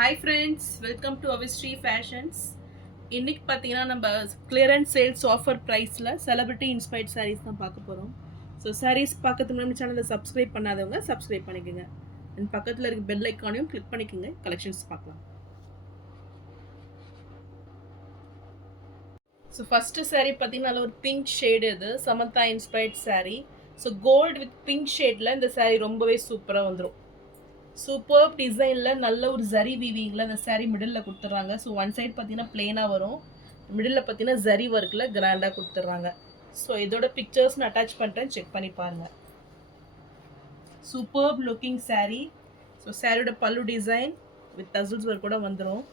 Hi friends, welcome to Avistry Fashions. இன்னைக்கு பார்த்தீங்கன்னா நம்ம clearance sales offer priceல celebrity inspired sarees தான் பார்க்க போறோம். ஸோ sarees பார்க்கறதுக்கு முன்னாடி சேனலை சப்ஸ்கிரைப் பண்ணாதவங்க சப்ஸ்கிரைப் பண்ணிக்கோங்க. அண்ட் பக்கத்தில் இருக்க பெல் ஐக்கானையும் கிளிக் பண்ணிக்கோங்க. கலெக்ஷன்ஸ் பார்க்கலாம். ஸோ ஃபர்ஸ்ட் saree பார்த்தீங்கன்னா நல்ல ஒரு பிங்க் ஷேடு இது Samantha inspired saree. So gold with pink ஷேடில் இந்த saree ரொம்பவே சூப்பராக வந்துடும். சூப்பர் டிசைனில் நல்ல ஒரு ஜரி வீவிங்கில் அந்த சாரீ மிடில் கொடுத்துட்றாங்க. ஸோ ஒன் சைட் பார்த்தீங்கன்னா பிளெயினாக வரும், மிடில் பார்த்தீங்கன்னா ஜரி ஒர்க்கில் கிராண்டாக கொடுத்துட்றாங்க. ஸோ இதோட பிக்சர்ஸ் நான் அட்டாச் பண்ணுறேன், செக் பண்ணி பாருங்கள். Super looking sari. ஸோ சாரியோட பல்லு டிசைன் வித் டசல்ஸ் ஒர்க் கூட வந்துடும்.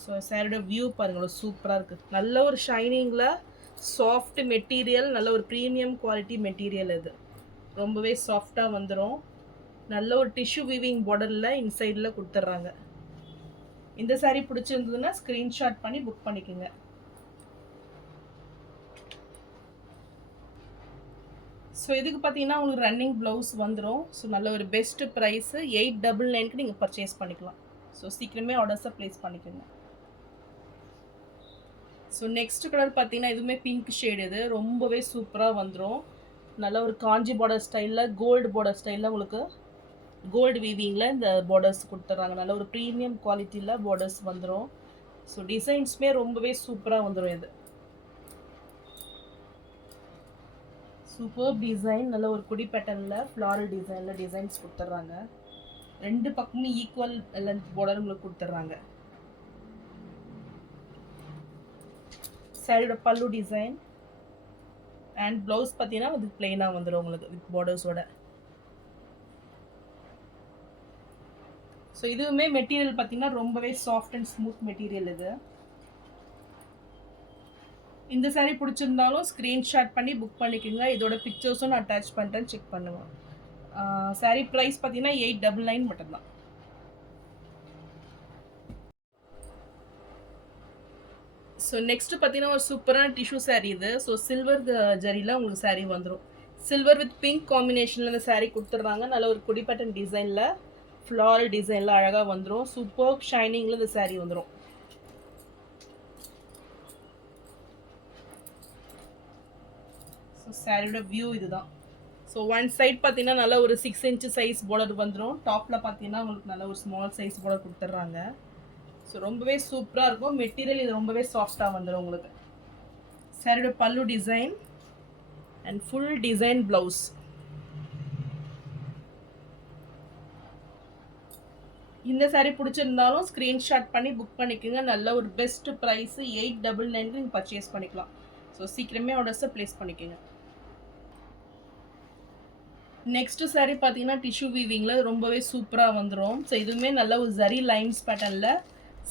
ஸோ சாரியோட வியூ பாருங்களா, சூப்பராக இருக்குது. நல்ல ஒரு ஷைனிங்கில் சாஃப்ட் மெட்டீரியல், நல்ல ஒரு ப்ரீமியம் குவாலிட்டி மெட்டீரியல். இது ரொம்பவே சாஃப்டாக வந்துடும். நல்ல ஒரு டிஷ்யூ வீவிங் பார்டரில் இன்சைடில் கொடுத்துட்றாங்க. இந்த சாரீ பிடிச்சிருந்ததுன்னா ஸ்க்ரீன்ஷாட் பண்ணி புக் பண்ணிக்கோங்க. ஸோ இதுக்கு பார்த்தீங்கன்னா உங்களுக்கு ரன்னிங் ப்ளவுஸ் வந்துடும். ஸோ நல்ல ஒரு பெஸ்ட்டு ப்ரைஸு 899க்கு நீங்கள் பர்ச்சேஸ் பண்ணிக்கலாம். ஸோ சீக்கிரமே ஆர்டர்ஸை ப்ளேஸ் பண்ணிக்கோங்க. ஸோ நெக்ஸ்ட் கலர் பார்த்தீங்கன்னா இதுவுமே பிங்க் ஷேடு. இது ரொம்பவே சூப்பராக வந்துடும். நல்ல ஒரு காஞ்சி பார்டர் ஸ்டைலில், கோல்டு பார்டர் ஸ்டைலில் உங்களுக்கு கோல்டு வீவிங்கில் இந்த பார்டர்ஸ் கொடுத்துட்றாங்க. நல்ல ஒரு ப்ரீமியம் குவாலிட்டியில் பார்டர்ஸ் வந்துடும். ஸோ டிசைன்ஸுமே ரொம்பவே சூப்பராக வந்துடும். இது சூப்பர் டிசைன், நல்ல ஒரு குடி பேட்டர்னில் ஃப்ளாரல் டிசைனில் டிசைன்ஸ் கொடுத்துட்றாங்க. ரெண்டு பக்கமும் ஈக்குவல் லென்த் பார்டர் உங்களுக்கு கொடுத்துட்றாங்க. சாரியோட பல்லு டிசைன் அண்ட் ப்ளவுஸ் பார்த்தீங்கன்னா இது பிளெயினாக வந்துடும் உங்களுக்கு வித் பார்டர்ஸோட. ஸோ இதுவுமே மெட்டீரியல் பார்த்தீங்கன்னா ரொம்பவே சாஃப்ட் அண்ட் ஸ்மூத் மெட்டீரியல். இது இந்த சாரீ பிடிச்சிருந்தாலும் ஸ்க்ரீன்ஷாட் பண்ணி புக் பண்ணிக்கோங்க. இதோட பிக்சர்ஸும் நான் அட்டாச் பண்ணுறேன், செக் பண்ணுவேன். சாரீ ப்ரைஸ் பார்த்தீங்கன்னா 899 மட்டும்தான். ஸோ நெக்ஸ்ட்டு பார்த்தீங்கன்னா ஒரு சூப்பரான டிஷ்யூ சாரீ இது. ஸோ சில்வர் ஜரியில் உங்களுக்கு சாரீ வந்துடும். சில்வர் வித் பிங்க் காம்பினேஷனில் இந்த சாரீ கொடுத்துட்றாங்க. நல்ல ஒரு குடி பேட்டர்ன் டிசைனில், ஃப்ளாரல் டிசைனில் அழகாக வந்துடும். சூப்பர் ஷைனிங்கில் இந்த சாரீ வந்துடும். ஸோ சாரியோட வியூ இதுதான். ஸோ ஒன் சைட் பார்த்தீங்கன்னா நல்ல ஒரு 6 inch சைஸ் பார்டர் வந்துடும். டாப்பில் பார்த்தீங்கன்னா உங்களுக்கு நல்ல ஒரு ஸ்மால் சைஸ் பார்டர் கொடுத்துட்றாங்க. ஸோ ரொம்பவே சூப்பராக இருக்கும். மெட்டீரியல் இது ரொம்பவே சாஃப்டாக வந்துடும் உங்களுக்கு. சாரியோட பல்லு design and full design blouse. இந்த சாரீ பிடிச்சிருந்தாலும் ஸ்க்ரீன்ஷாட் பண்ணி புக் பண்ணிக்கோங்க. நல்ல ஒரு பெஸ்ட் ப்ரைஸு 899க்கு நீங்கள் பர்ச்சேஸ் பண்ணிக்கலாம். ஸோ சீக்கிரமே ஆர்டர்ஸை ப்ளேஸ் பண்ணிக்கோங்க. நெக்ஸ்ட்டு சாரீ பார்த்தீங்கன்னா டிஷ்யூ வீவிங்கில் ரொம்பவே சூப்பராக வந்துடும். ஸோ இதுவுமே நல்ல ஒரு ஜரி லைன்ஸ் பேட்டர்னில்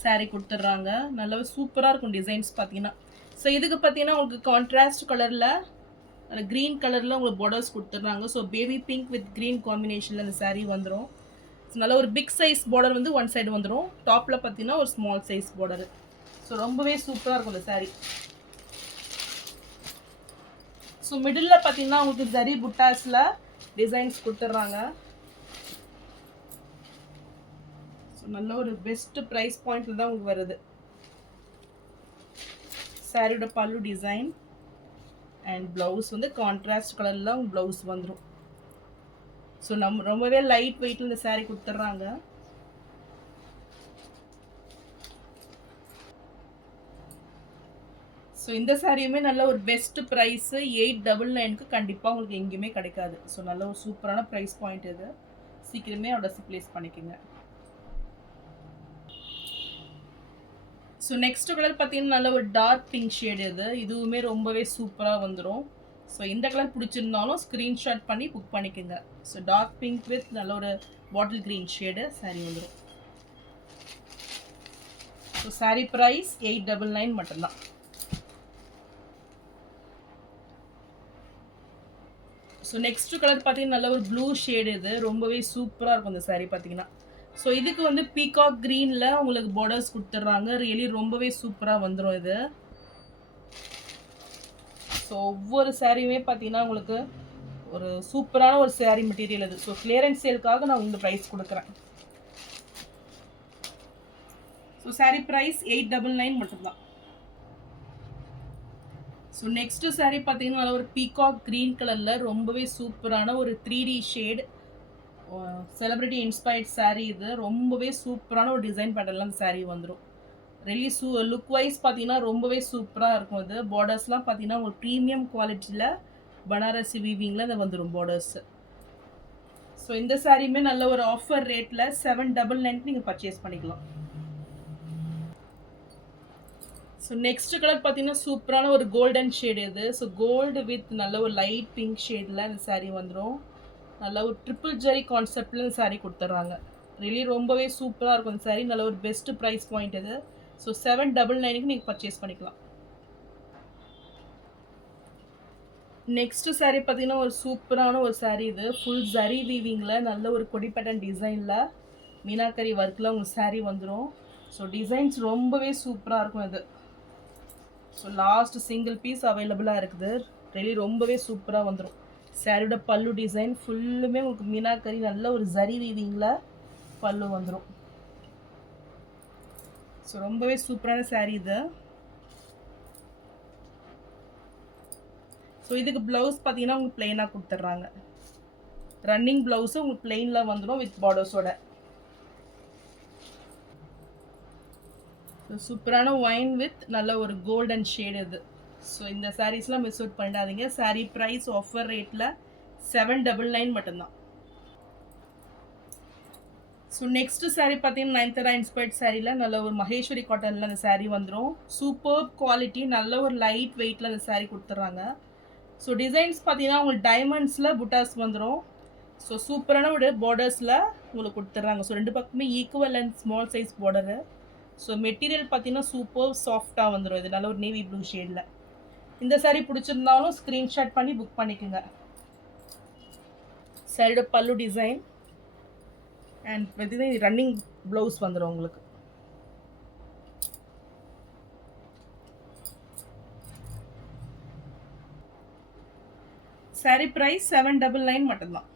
சாரீ கொடுத்துட்றாங்க. நல்ல சூப்பராக இருக்கும் டிசைன்ஸ் பார்த்தீங்கன்னா. ஸோ இதுக்கு பார்த்தீங்கன்னா உங்களுக்கு கான்ட்ராஸ்ட் கலரில், க்ரீன் கலரில் உங்களுக்கு பார்டர்ஸ் கொடுத்துட்றாங்க. So baby pink with green காம்பினேஷனில் இந்த சாரீ வந்துடும். நல்ல ஒரு பிக் சைஸ் பார்டர் வந்து ஒன் சைடு வந்துடும். டாப்பில் பார்த்தீங்கன்னா ஒரு ஸ்மால் சைஸ் பார்டர். ஸோ ரொம்பவே சூப்பராக இருக்கும் இந்த சாரீ. ஸோ மிடில் பார்த்தீங்கன்னா உங்களுக்கு ஜரி புட்டாஸில் டிசைன்ஸ் கொடுத்துட்றாங்க. ஸோ நல்ல ஒரு பெஸ்ட் ப்ரைஸ் பாயிண்ட்டில் தான் உங்களுக்கு வருது. சாரியோட பல்லு டிசைன் அண்ட் ப்ளவுஸ் வந்து கான்ட்ராஸ்ட் கலரில் உங்களுக்கு ப்ளவுஸ் வந்துடும். ஸோ ரொம்பவே லைட் வெயிட்டில் இந்த சாரீ கொடுத்துட்றாங்க. ஸோ இந்த சாரியுமே நல்ல ஒரு பெஸ்ட் ப்ரைஸு 899க்கு கண்டிப்பாக உங்களுக்கு எங்கேயுமே கிடைக்காது. ஸோ நல்ல ஒரு சூப்பரான ப்ரைஸ் பாயிண்ட் இது. சீக்கிரமே ஆர்டர்ஸ் ப்ளேஸ் பண்ணிக்கோங்க. ஸோ நெக்ஸ்ட் கலர் பார்த்தீங்கன்னா நல்ல ஒரு டார்க் பிங்க் ஷேடு. இதுவுமே ரொம்பவே சூப்பராக வந்துடும். ஸோ இந்த கலர் பிடிச்சிருந்தாலும் ஸ்க்ரீன்ஷாட் பண்ணி புக் பண்ணிக்கோங்க. ஸோ டார்க் பிங்க் வித் நல்ல ஒரு பாட்டில் க்ரீன் ஷேடு சாரீ வந்துடும். ஸோ சாரீ ப்ரைஸ் 899 மட்டும்தான். ஸோ நெக்ஸ்ட் கலர் பார்த்தீங்கன்னா நல்ல ஒரு ப்ளூ ஷேடு. இது ரொம்பவே சூப்பராக இருக்கும் இந்த சாரீ பார்த்தீங்கன்னா. ஸோ இதுக்கு வந்து பீகாக் க்ரீனில் உங்களுக்கு பார்டர்ஸ் கொடுத்துட்றாங்க. ரியலி ரொம்பவே சூப்பராக வந்துடும் இது. ஸோ ஒவ்வொரு சாரியுமே பார்த்தீங்கன்னா உங்களுக்கு ஒரு சூப்பரான ஒரு சாரீ மெட்டீரியல் அது. ஸோ கிளியரன்ஸ் சேலுக்காக நான் இந்த ப்ரைஸ் கொடுக்குறேன். ஸோ saree ப்ரைஸ் 899 மட்டும்தான். ஸோ நெக்ஸ்ட்டு saree பார்த்தீங்கன்னா ஒரு பீகாக் க்ரீன் கலரில் ரொம்பவே சூப்பரான ஒரு 3D shade celebrity inspired saree. இது ரொம்பவே சூப்பரான ஒரு டிசைன் பேட்டர்லாம் அந்த saree வந்துடும். ரெலி லுக் வைஸ் பார்த்தீங்கன்னா ரொம்பவே சூப்பராக இருக்கும். இது பார்டர்ஸ்லாம் பார்த்தீங்கன்னா ஒரு ப்ரீமியம் குவாலிட்டியில் பனாரசி வீவிங்கில் அது வந்துடும் பார்டர்ஸ். ஸோ இந்த சாரியுமே நல்ல ஒரு ஆஃபர் ரேட்டில் 799 நீங்கள் பர்ச்சேஸ் பண்ணிக்கலாம். ஸோ நெக்ஸ்ட் கலர் பார்த்தீங்கன்னா சூப்பரான ஒரு கோல்டன் ஷேடு இது. ஸோ கோல்டு வித் நல்ல ஒரு லைட் பிங்க் ஷேடில் இந்த சாரீ வந்துடும். நல்ல ஒரு ட்ரிபிள் ஜரி கான்செப்டில் இந்த சாரீ கொடுத்துட்றாங்க. ரியலி ரொம்பவே சூப்பராக இருக்கும் இந்த சாரீ. நல்ல ஒரு பெஸ்ட் ப்ரைஸ் பாயிண்ட் இது. ஸோ 799க்கு நீங்கள் பர்ச்சேஸ் பண்ணிக்கலாம். நெக்ஸ்ட் சாரீ பார்த்தீங்கன்னா ஒரு சூப்பரான ஒரு சாரீ. இது ஃபுல் ஜரி வீவிங்கில் நல்ல ஒரு கொடி பேட்டர்ன் டிசைனில் மீனாக்கரி ஒர்க்கில் உங்களுக்கு சாரீ வந்துடும். ஸோ டிசைன்ஸ் ரொம்பவே சூப்பராக இருக்கும் இது. ஸோ லாஸ்ட் சிங்கிள் பீஸ் அவைலபிளாக இருக்குது. ரெலி ரொம்பவே சூப்பராக வந்துடும். சாரியோட பல்லு டிசைன் ஃபுல்லுமே உங்களுக்கு மீனாக்கரி நல்ல ஒரு ஜரி வீவிங்கில் பல்லு வந்துடும். ஸோ ரொம்பவே சூப்பரான சாரீ இது. ஸோ இதுக்கு ப்ளவுஸ் பார்த்தீங்கன்னா உங்களுக்கு பிளெயினாக கொடுத்துட்றாங்க. ரன்னிங் ப்ளவுஸும் உங்களுக்கு பிளெயினில் வந்துடும் வித் பார்டர்ஸோட. ஸோ சூப்பரான ஒயின் வித் நல்ல ஒரு கோல்டன் ஷேடு இது. ஸோ இந்த சாரீஸ்லாம் மிஸ் அவுட் பண்ணாதீங்க. சாரீ ப்ரைஸ் ஆஃபர் ரேட்டில் 799 மட்டும்தான். ஸோ நெக்ஸ்ட் சாரீ பார்த்தீங்கன்னா நயன்தாரா இன்ஸ்பயர்ட் சாரியில் நல்ல ஒரு மகேஸ்வரி காட்டனில் அந்த சாரீ வந்துடும். சூப்பர் குவாலிட்டி நல்ல ஒரு லைட் வெயிட்டில் அந்த சாரீ கொடுத்துட்றாங்க. ஸோ டிசைன்ஸ் பார்த்தீங்கன்னா உங்களுக்கு டைமண்ட்ஸில் புட்டாஸ் வந்துடும். ஸோ சூப்பரான ஒரு பார்டர்ஸில் உங்களுக்கு கொடுத்துட்றாங்க. ஸோ ரெண்டு பக்கமே equal and small size border. So material பார்த்தீங்கன்னா சூப்பர் சாஃப்டாக வந்துடும். இது நல்ல ஒரு நேவி ப்ளூ ஷேடில். இந்த சாரீ பிடிச்சிருந்தாலும் ஸ்க்ரீன்ஷாட் பண்ணி புக் பண்ணிக்கோங்க. சாரியோட பல்லு டிசைன் அண்ட் பார்த்தீங்கன்னா ரன்னிங் ப்ளவுஸ் வந்துடும் உங்களுக்கு. சாரீ ப்ரைஸ் 799 மட்டும்தான்.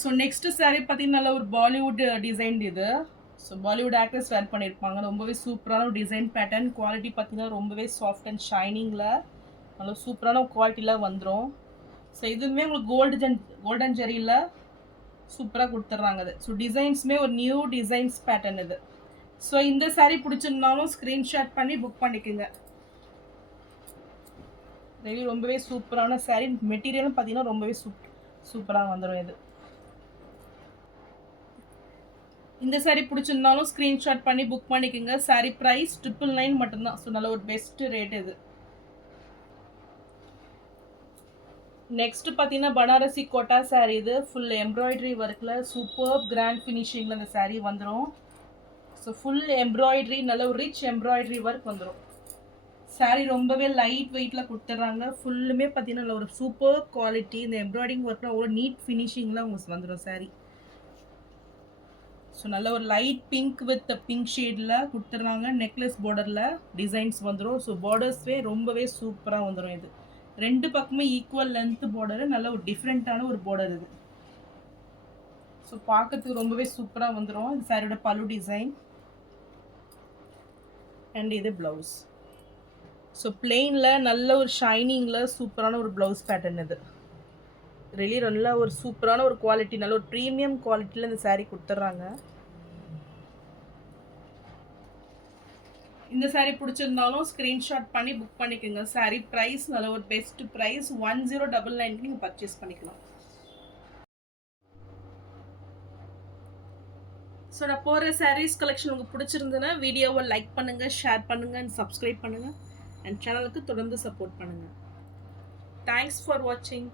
ஸோ நெக்ஸ்ட் சாரீ பார்த்தீங்கன்னா நல்ல ஒரு பாலிவுட் டிசைன் இது. ஸோ பாலிவுட் ஆக்டர்ஸ் வேர் பண்ணியிருப்பாங்க. ரொம்பவே சூப்பரான ஒரு டிசைன் பேட்டர்ன். குவாலிட்டி பார்த்தீங்கன்னா ரொம்பவே சாஃப்ட் அண்ட் ஷைனிங்கில் நல்ல சூப்பரான குவாலிட்டியில் வந்துடும். ஸோ இதுவுமே உங்களுக்கு கோல்டன் ஜெரியில் சூப்பராக கொடுத்துட்றாங்க அது. ஸோ டிசைன்ஸுமே ஒரு நியூ டிசைன்ஸ் பேட்டர்ன் இது. ஸோ இந்த சாரீ பிடிச்சிருந்தாலும் ஸ்க்ரீன்ஷாட் பண்ணி புக் பண்ணிக்கோங்க. ரெடி ரொம்பவே சூப்பரான சாரீ. மெட்டீரியலும் பார்த்தீங்கன்னா ரொம்பவே சூப்பராக வந்துடும் இது. இந்த சாரீ பிடிச்சிருந்தாலும் ஸ்க்ரீன்ஷாட் பண்ணி புக் பண்ணிக்கோங்க. சாரீ ப்ரைஸ் 999 மட்டும்தான். ஸோ நல்ல ஒரு பெஸ்ட் ரேட் இது. நெக்ஸ்ட் பார்த்தீங்கன்னா பனாரசி கோட்டா சாரீ. இது ஃபுல் எம்ப்ராய்டரி ஒர்க்கில் சூப்பர் கிராண்ட் ஃபினிஷிங்கில் அந்த சாரீ வந்துடும். ஸோ ஃபுல் எம்ப்ராய்டரி நல்ல ஒரு ரிச் எம்ப்ராய்டரி ஒர்க் வந்துடும். சாரீ ரொம்பவே லைட் வெயிட்டில் கொடுத்துட்றாங்க. ஃபுல்லுமே பார்த்தீங்கன்னா நல்ல ஒரு சூப்பர் குவாலிட்டி. இந்த எம்ப்ராய்டிங் ஒர்க்கில் ஒரு நீட் ஃபினிஷிங்கில் உங்களுக்கு வந்துடும் சாரீ. ஸோ நல்ல ஒரு லைட் பிங்க் வித் பிங்க் ஷேடில் கொடுத்துட்றாங்க. நெக்லஸ் பார்டரில் டிசைன்ஸ் வந்துடும். ஸோ பார்டர்ஸ்வே ரொம்பவே சூப்பராக வந்துடும். இது ரெண்டு பக்கமே ஈக்குவல் லென்த் பார்டரு. நல்ல ஒரு டிஃப்ரெண்ட்டான ஒரு பார்டர் இது. ஸோ பார்க்கறதுக்கு ரொம்பவே சூப்பராக வந்துடும். இது சாரியோட பல்லு டிசைன் அண்ட் இது ப்ளவுஸ். ஸோ பிளெயினில் நல்ல ஒரு ஷைனிங்கில் சூப்பரான ஒரு ப்ளவுஸ் பேட்டர்ன் இது. ரியலி நல்ல ஒரு சூப்பரான ஒரு குவாலிட்டி. நல்ல ஒரு ப்ரீமியம் குவாலிட்டியில் இந்த சாரீ கொடுத்துட்றாங்க. இந்த சாரீ பிடிச்சிருந்தாலும் ஸ்க்ரீன்ஷாட் பண்ணி புக் பண்ணிக்கோங்க. சாரீ ப்ரைஸ் நல்ல ஒரு பெஸ்ட் ப்ரைஸ் 1099க்கு நீங்கள் பர்ச்சேஸ் பண்ணிக்கலாம். ஸோ நான் போகிற சாரீஸ் கலெக்ஷன் உங்களுக்கு பிடிச்சிருந்ததுன்னா வீடியோவை லைக் பண்ணுங்கள், ஷேர் பண்ணுங்கள் அண்ட் சப்ஸ்கிரைப் பண்ணுங்கள். அண்ட் சேனலுக்கு தொடர்ந்து சப்போர்ட் பண்ணுங்கள். தேங்க்ஸ் ஃபார் வாட்சிங்.